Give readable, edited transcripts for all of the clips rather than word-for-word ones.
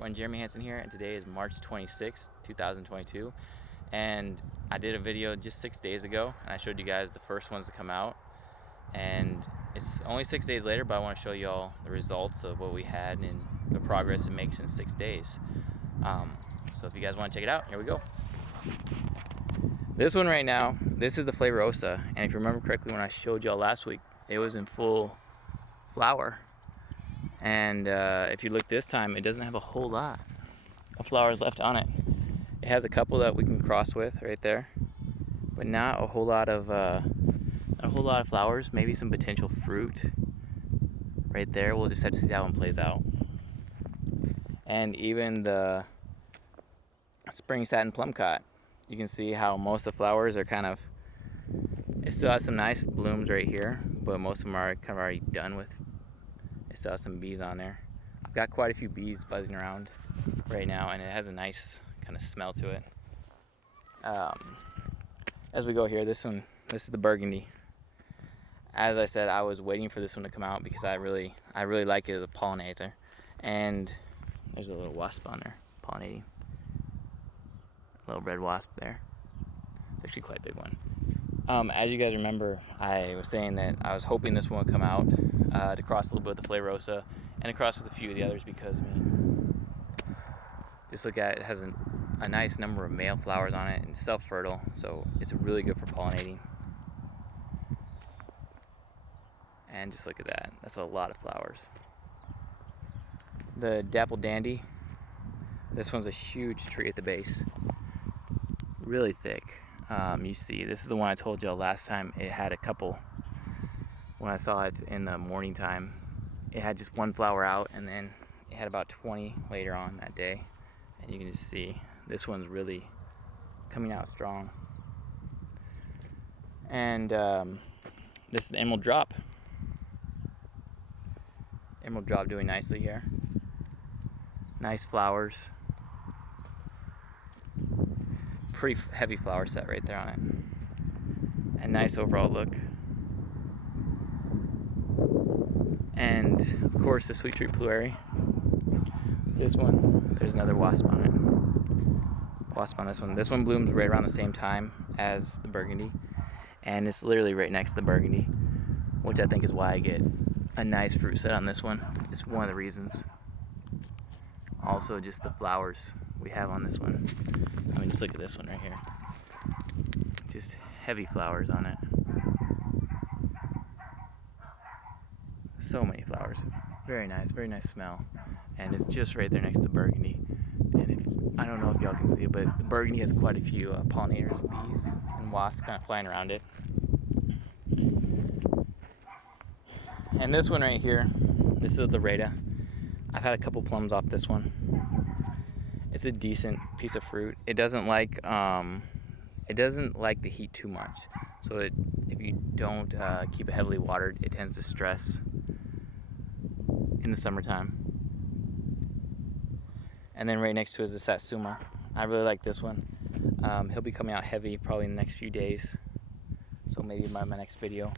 everyone, Jeremy Hansen here, and today is March 26th, 2022, and I did a video just 6 days ago, and I showed you guys the first ones to come out, and it's only 6 days later, but I want to show you all the results of what we had and the progress it makes in 6 days. So if you guys want to check it out, here we go. This one right now, this is the flavor Osa, and if you remember correctly when I showed y'all last week, it was in full flower. And if you look this time, it doesn't have a whole lot of flowers left on it. It has a couple that we can cross with right there, but not a whole lot of flowers. Maybe some potential fruit right there. We'll just have to see how one plays out. And even the spring satin plumcot, you can see how most of the flowers are kind of. It still has some nice blooms right here, but most of them are kind of already done with. It still has some bees on there. I've got quite a few bees buzzing around right now, and it has a nice kind of smell to it. As we go here, this is the burgundy. As I said, I was waiting for this one to come out because I really like it as a pollinator. And there's a little wasp on there pollinating. A little red wasp there. It's actually quite a big one. As you guys remember, I was saying that I was hoping this one would come out to cross a little bit with the Flavor Osa and across with a few of the others because, I mean, just look at it, it has a nice number of male flowers on it and self-fertile, so it's really good for pollinating. And just look at that, that's a lot of flowers. The dapple dandy, this one's a huge tree at the base, really thick. You see, this is the one I told you last time. It had a couple, when I saw it in the morning time, it had just one flower out, and then it had about 20 later on that day. And you can just see, this one's really coming out strong. And this is the emerald drop. Emerald drop doing nicely here. Nice flowers. Pretty heavy flower set right there on it, and nice overall look. And of course the sweet treat blueberry. This one, there's another wasp on it. Wasp on this one. This one blooms right around the same time as the burgundy, and it's literally right next to the burgundy, which I think is why I get a nice fruit set on this one. It's one of the reasons. Also just the flowers we have on this one. I mean, just look at this one right here. Just heavy flowers on it. So many flowers. Very nice smell. And it's just right there next to the burgundy. And I don't know if y'all can see it, but the burgundy has quite a few pollinators, bees, and wasps kind of flying around it. And this one right here, this is the Rada. I've had a couple plums off this one. It's a decent piece of fruit. It doesn't like the heat too much. So if you don't keep it heavily watered, it tends to stress in the summertime. And then right next to it is the Satsuma. I really like this one. He'll be coming out heavy probably in the next few days. So maybe my next video.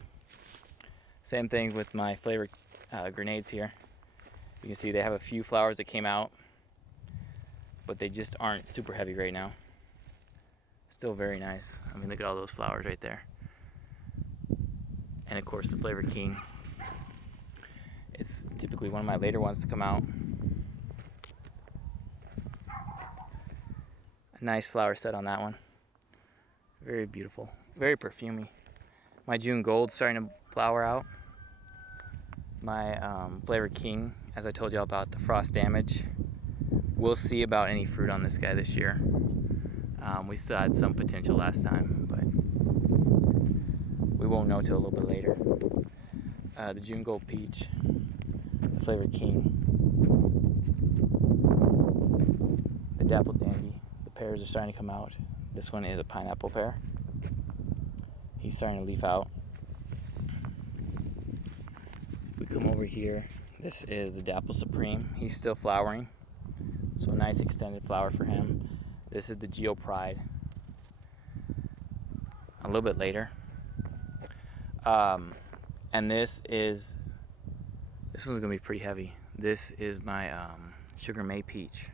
Same thing with my flavored grenades here. You can see they have a few flowers that came out, but they just aren't super heavy right now. Still very nice. I mean, look at all those flowers right there. And of course the Flavor King. It's typically one of my later ones to come out. A nice flower set on that one. Very beautiful, very perfumey. My June Gold's starting to flower out. My Flavor King, as I told you all about the frost damage. We'll see about any fruit on this guy this year. We still had some potential last time, but we won't know till a little bit later. The June Gold Peach, the Flavor King, the Dapple Dandy. The pears are starting to come out. This one is a pineapple pear. He's starting to leaf out. We come over here. This is the Dapple Supreme. He's still flowering. So a nice extended flower for him. This is the Geo Pride. A little bit later. And this one's gonna be pretty heavy. This is my Sugar May Peach.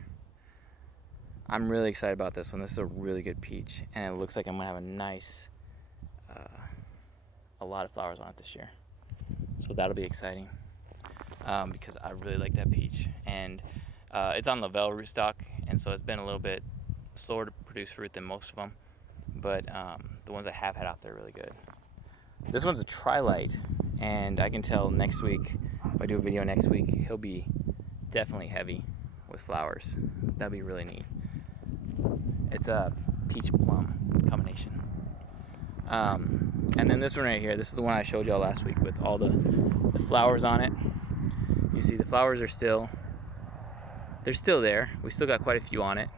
I'm really excited about this one. This is a really good peach, and it looks like I'm gonna have a nice, a lot of flowers on it this year. So that'll be exciting, because I really like that peach. And it's on Lavelle rootstock, and so it's been a little bit slower to produce fruit than most of them. But the ones I have had out there are really good. This one's a Trilite, and I can tell next week, if I do a video next week, he'll be definitely heavy with flowers. That'd be really neat. It's a peach plum combination. And then this one right here, this is the one I showed y'all last week with all the flowers on it. You see the flowers are still, they're still there. We still got quite a few on it.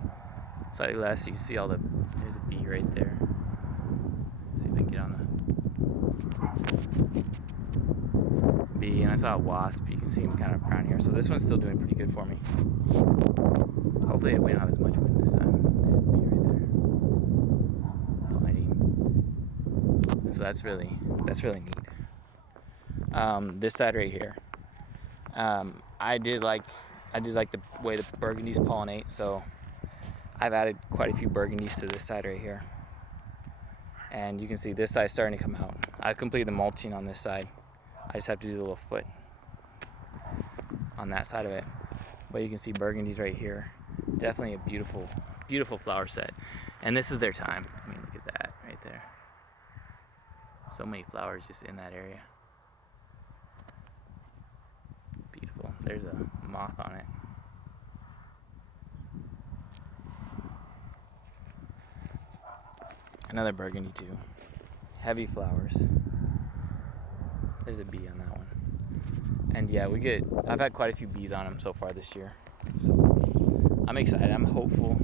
Slightly less, you can see all the, there's a bee right there. Let's see if I can get on the bee, and I saw a wasp. You can see him kind of around here. So this one's still doing pretty good for me. Hopefully we don't have as much wind this time. There's the bee right there. Pollinating. So that's really neat. This side right here, I did like the way the burgundies pollinate, so I've added quite a few burgundies to this side right here. And you can see this side's starting to come out. I've completed the mulching on this side. I just have to do the little foot on that side of it. But you can see burgundies right here. Definitely a beautiful, beautiful flower set. And this is their time. I mean, look at that right there. So many flowers just in that area. Beautiful. There's a moth on it. Another burgundy too. Heavy flowers. There's a bee on that one. And yeah, I've had quite a few bees on them so far this year. So I'm excited, I'm hopeful.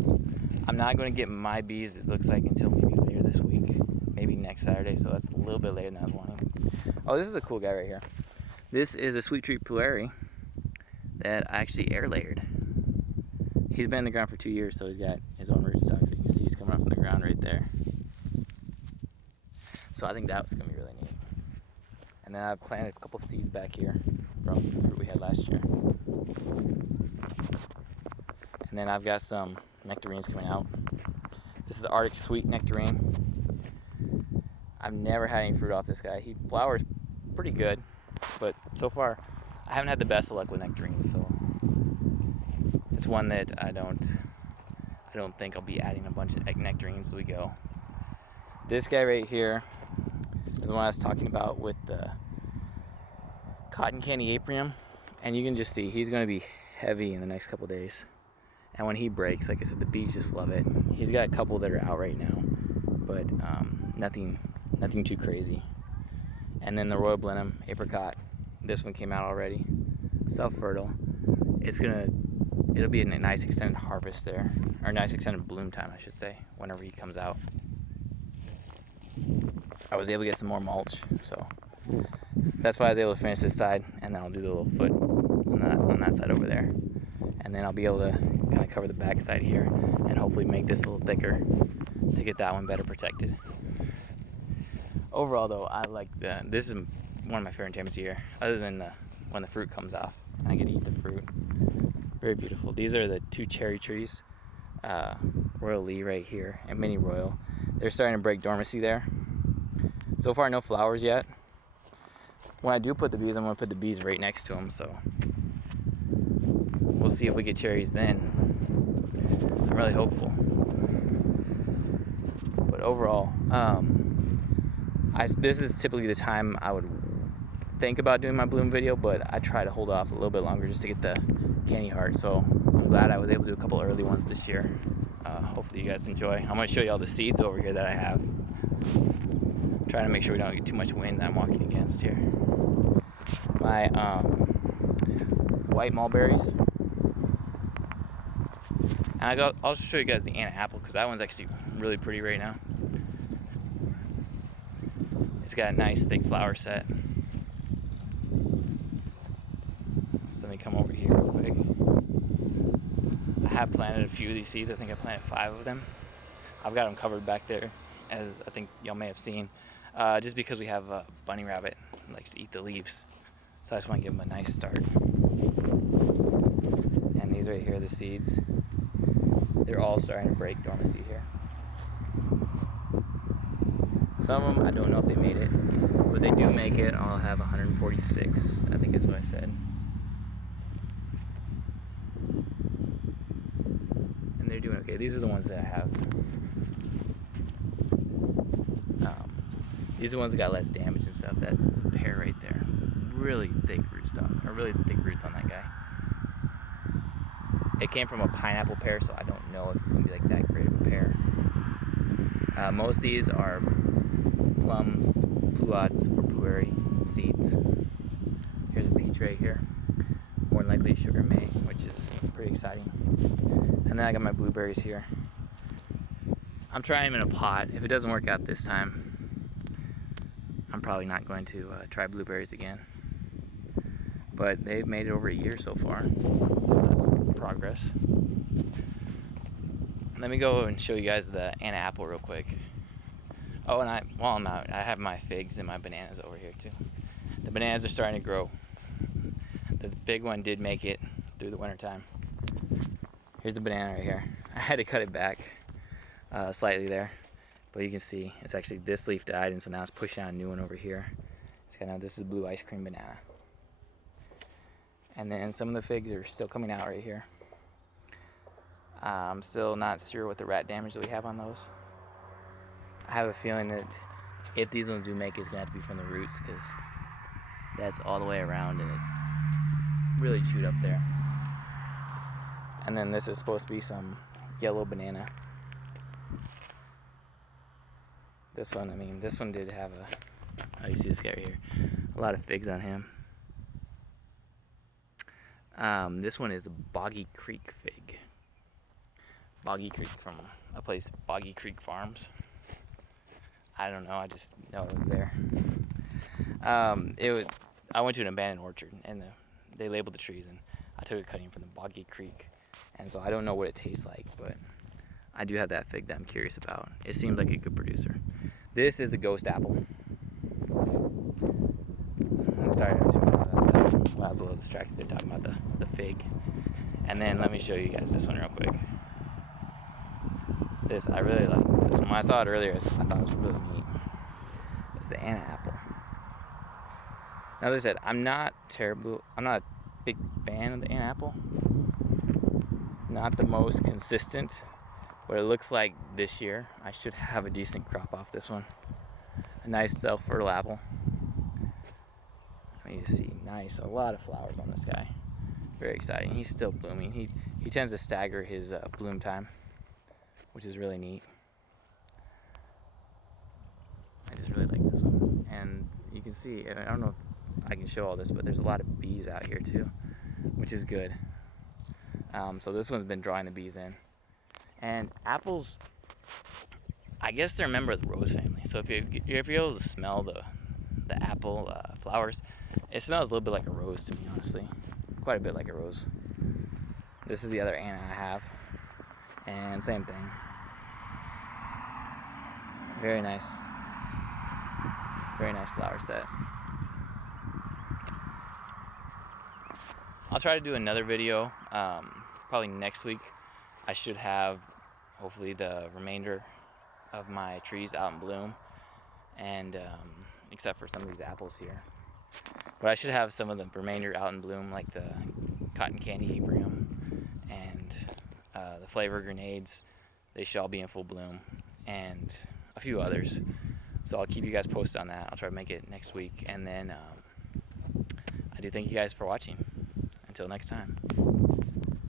I'm not going to get my bees, it looks like, until maybe later this week. Maybe next Saturday, so that's a little bit later than I was wanting. Oh, this is a cool guy right here. This is a sweet tree Blueberry that I actually air layered. He's been in the ground for 2 years, so he's got his own rootstocks. You can see he's coming up from the ground right there. So I think that was going to be really neat. And then I've planted a couple seeds back here from the fruit we had last year. And then I've got some nectarines coming out. This is the Arctic Sweet Nectarine. I've never had any fruit off this guy. He flowers pretty good, but so far I haven't had the best of luck with nectarines, so it's one that I don't think I'll be adding a bunch of nectarines as we go. This guy right here is the one I was talking about with the cotton candy Apricot, and you can just see he's going to be heavy in the next couple days. And when he breaks, like I said, the bees just love it. He's got a couple that are out right now, but nothing too crazy. And then the Royal Blenheim Apricot, this one came out already, self-fertile. It'll be a nice extended harvest there, or nice extended bloom time, I should say, whenever he comes out. I was able to get some more mulch, so that's why I was able to finish this side, and then I'll do the little foot on that side over there. And then I'll be able to kind of cover the back side here and hopefully make this a little thicker to get that one better protected. Overall though, I like this is one of my favorite times of year, other than when the fruit comes off and I get to eat the fruit. Very beautiful. These are the two cherry trees, Royal Lee right here and Mini Royal. They're starting to break dormancy there. So far no flowers yet. When I do put the bees, I'm going to put the bees right next to them, so we'll see if we get cherries then. I'm really hopeful. But overall, this is typically the time I would think about doing my bloom video, but I try to hold off a little bit longer just to get the candy heart. So I'm glad I was able to do a couple early ones this year. Hopefully you guys enjoy. I'm going to show you all the seeds over here that I have. Trying to make sure we don't get too much wind that I'm walking against here. My white mulberries. And I'll show you guys the Anna apple, because that one's actually really pretty right now. It's got a nice thick flower set. So let me come over here real quick. I have planted a few of these seeds. I think I planted 5 of them. I've got them covered back there, as I think y'all may have seen, just because we have a bunny rabbit who likes to eat the leaves. So I just want to give them a nice start. And these these right here, the seeds, they're all starting to break dormancy here. Some of them, I don't know if they made it, but they do make it. I'll have 146, I think is what I said. And they're doing okay. These are the ones that I have. These are the ones that got less damage and stuff. That's a pear right there. Really thick rootstock, or really thick roots on that guy. It came from a pineapple pear, so I don't know if it's going to be like that great of a pear. Most of these are plums, pluots, or blueberry seeds. Here's a peach right here. More than likely sugar may, which is pretty exciting. And then I got my blueberries here. I'm trying them in a pot. If it doesn't work out this time, I'm probably not going to try blueberries again. But they've made it over a year so far, so that's progress. Let me go and show you guys the Anna apple real quick. Oh, and while I'm out, I have my figs and my bananas over here too. The bananas are starting to grow. The big one did make it through the winter time. Here's the banana right here. I had to cut it back slightly there, but you can see it's actually, this leaf died, and so now it's pushing out a new one over here. This is blue ice cream banana. And then some of the figs are still coming out right here. I'm still not sure what the rat damage that we have on those. I have a feeling that if these ones do make it, it's gonna have to be from the roots, because that's all the way around and it's really chewed up there. And then this is supposed to be some yellow banana. This one did have you see this guy right here, a lot of figs on him. This one is a Boggy Creek fig. Boggy Creek, from a place, Boggy Creek Farms. I don't know, I just know it was there. I went to an abandoned orchard, and they labeled the trees, and I took a cutting from the Boggy Creek. And so I don't know what it tastes like, but I do have that fig that I'm curious about. It seems like a good producer. This is the ghost apple. I'm sorry, I was a little distracted there talking about the fig. And then let me show you guys this one real quick. I really like this one. When I saw it earlier, I thought it was really neat. It's the Anna apple. Now, as I said, I'm not a big fan of the Anna apple. Not the most consistent, but it looks like this year I should have a decent crop off this one. A nice self-fertile apple. You see, nice, a lot of flowers on this guy. Very exciting. He's still blooming. He tends to stagger his bloom time, which is really neat. I just really like this one. And you can see, I don't know if I can show all this, but there's a lot of bees out here too, which is good. So this one's been drawing the bees in. And apples, I guess they're a member of the rose family. So if you're able to smell the apple flowers, it smells a little bit like a rose to me, honestly. Quite a bit like a rose. This is the other Anna I have. And same thing. Very nice. Very nice flower set. I'll try to do another video probably next week. I should have hopefully the remainder of my trees out in bloom, and except for some of these apples here. But I should have some of the remainder out in bloom, like the cotton candy abrium and the flavor grenades. They should all be in full bloom, and a few others. So I'll keep you guys posted on that. I'll try to make it next week. And then I do thank you guys for watching. Until next time.